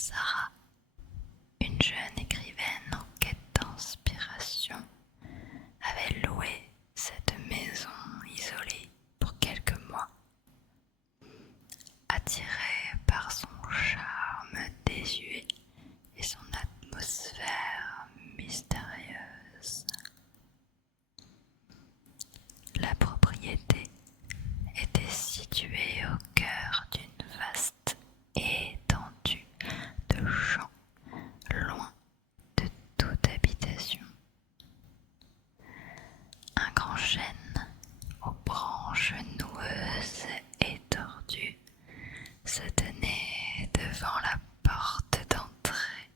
Sarah, une jeune écrivaine en quête d'inspiration, avait loué cette maison isolée pour quelques mois. Attirée par son charme désuet et son atmosphère mystérieuse, la propriété était située au cœur d'une vaste étendue de champs, loin de toute habitation. Un grand chêne aux branches noueuses et tordues se tenait devant la porte d'entrée,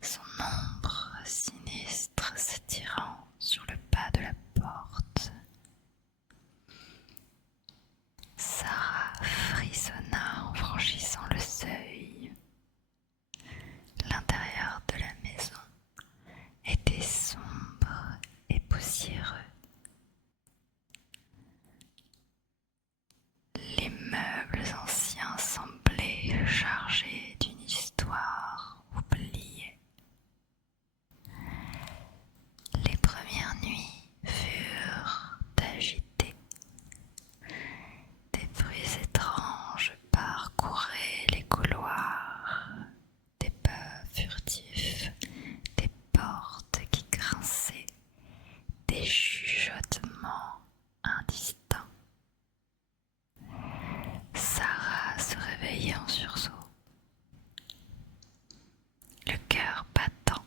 son ombre sinistre s'étirant sur le pas de la porte. Sarah frissonna en franchissant le seuil. L'intérieur de la maison était sombre et poussiéreux. Les meubles anciens semblaient chargés d'une histoire oubliée. Les premières nuits furent agitées. Des bruits étranges parcouraient les couloirs, des pas furtifs, des portes qui grinçaient, des chuchotements indistincts. Sarah se réveillait en sursaut, le cœur battant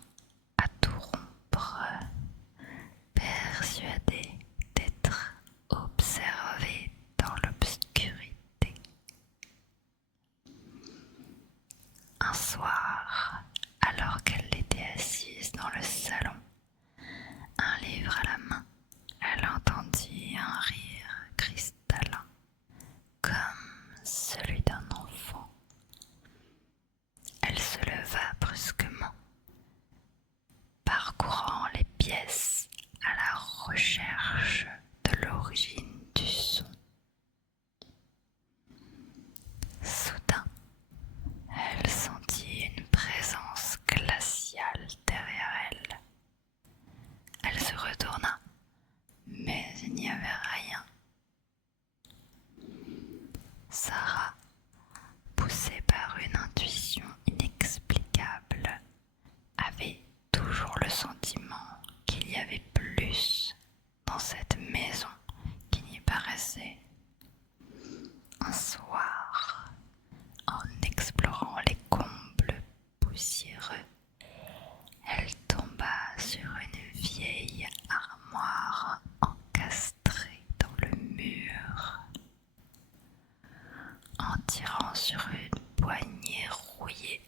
à tout rompre, persuadée d'être observée dans l'obscurité. Un soir, alors qu'elle était assise dans le salon, un livre à la main, elle entendit un rire cristallin, comme celui d'un enfant. Elle se leva brusquement, parcourant les pièces à la recherche de l'origine du son. Soudain, elle sentit une présence glaciale derrière elle. Elle se retourna, mais il n'y avait rien. Sarah, poussée par une intuition inexplicable, avait toujours le sentiment qu'il y avait plus dans cette maison qu'il n'y paraissait. Un soir, en explorant les combles poussiéreux, elle tomba sur une vieille armoire encastrée dans le mur. En tirant sur une poignée rouillée,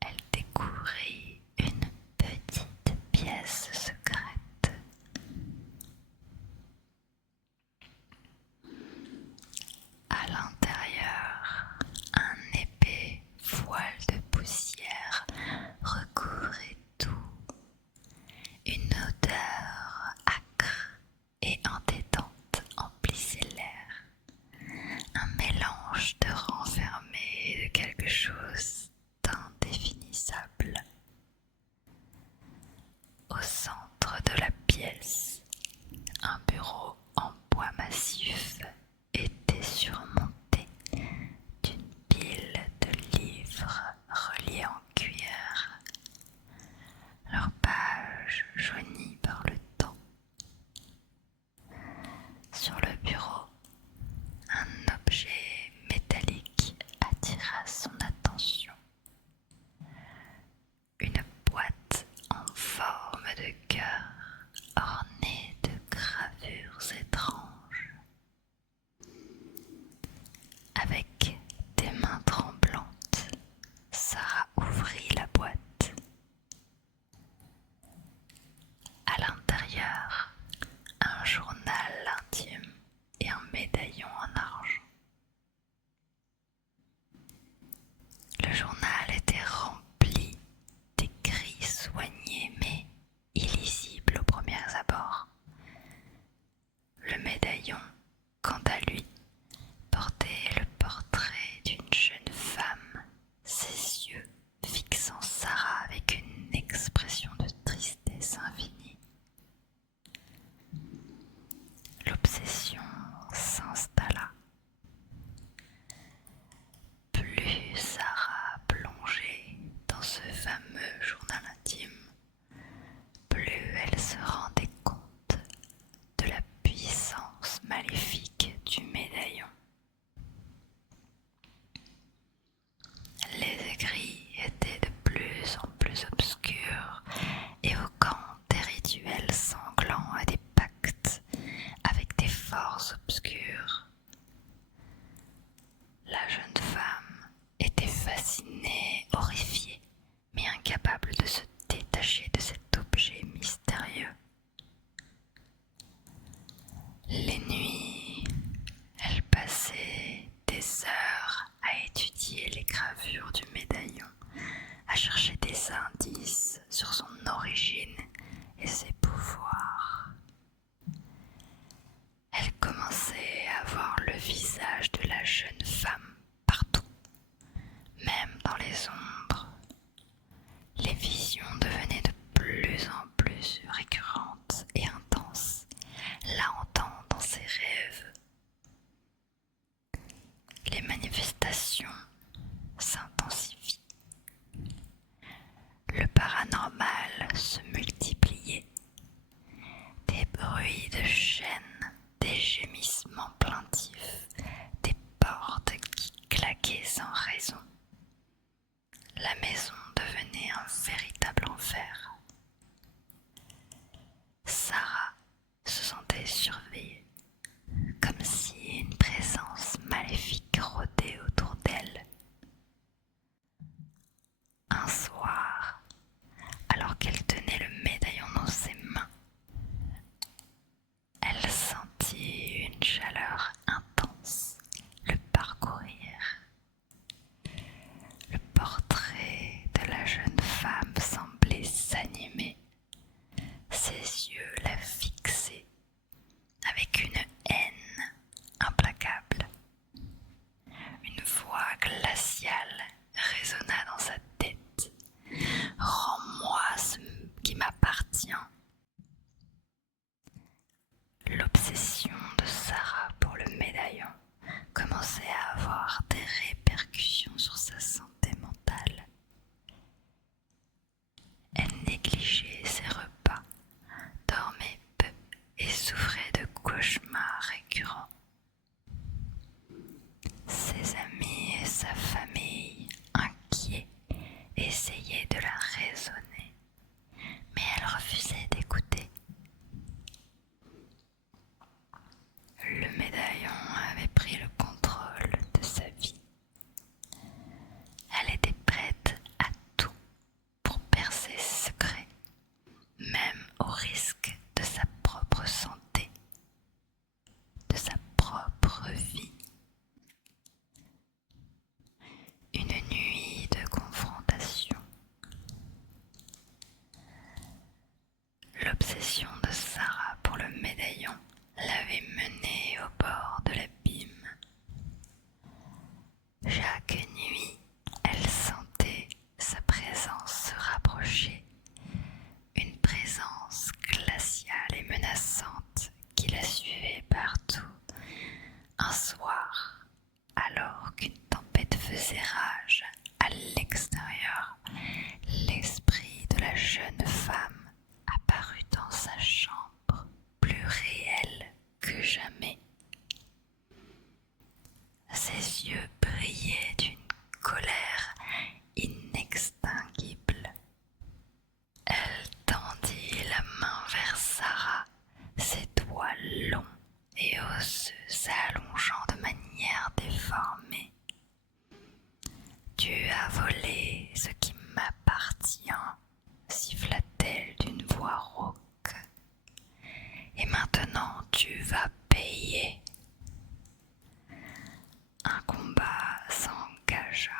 elle découvrit une petite pièce secrète. À l'intérieur, un épais voile de poussière recouvrait tout. Une odeur âcre et entêtante emplissait l'air. Un mélange de renfermé et de quelque chose l'ouverture du médaillon à chercher des indices sur son origine et ses pouvoirs. Elle commençait à voir le visage de la jeune femme partout, même dans les ombres. Les visions devenaient de plus en plus récurrentes et intenses, la hantant dans ses rêves. Les manifestations s'intensifient. Le paranormal se multipliait. Des bruits de chaînes, des gémissements plaintifs, des portes qui claquaient sans raison. La maison devenait un véritable enfer. Sarah se sentait surveillée, comme si une présence maléfique rôdait autour d'elle. Un soir, alors qu'elle tenait le médaillon dans ses mains, elle sentit une chaleur intense le parcourir. Le portrait de la jeune femme semblait s'animer. Ses yeux la fixaient avec une haine implacable. Une voix glaciale résonna dans sa tête. « Rends-moi ce qui m'appartient !» L'obsession de Sarah pour le médaillon commençait à avoir des répercussions sur sa santé mentale. Elle négligeait ses repas, dormait peu et souffrait de cauchemars récurrents. Ses amis et sa famille, inquiets, essayaient de la raisonner, mais elle refusait d'écouter. Le médaillon avait pris le contrôle de sa vie. Elle était prête à tout pour percer ses secrets, même au risque de sa propre santé, de sa propre vie. Une nuit de confrontation. L'obsession de Sarah pour le médaillon l'avait menée au bord de l'abîme. Chaque nuit, elle sentait sa présence se rapprocher, une présence glaciale et menaçante qui la suivait partout. Un soir, alors qu'une tempête faisait rage à l'extérieur, l'esprit de la jeune femme apparut dans sa chambre, plus réel que jamais. Ses yeux brillaient d'une colère inextinguible. Elle tendit la main vers Sarah, ses doigts longs et osseux s'allongeant de manière déformée. « Tu as volé ce qui m'appartient », siffla-t-elle d'une voix rauque. « Et maintenant tu vas payer. » Un combat s'engagea.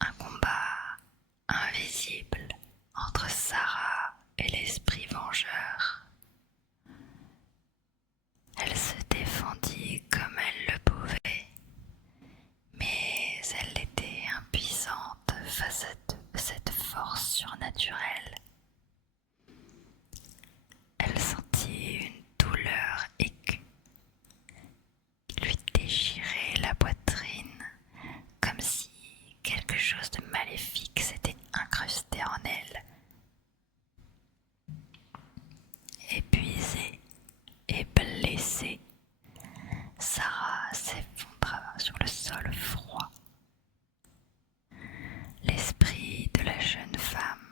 Un combat invisible entre Sarah et l'esprit vengeur. Elle se défendit comme elle le pouvait, mais elle était impuissante face à cette force surnaturelle. Elle sentit une douleur aiguë qui lui déchirait la poitrine, comme si quelque chose de maléfique s'était incrusté en elle. Épuisée et blessée, Sarah s'effondra sur le sol froid. L'esprit de la jeune femme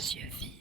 yeux vifs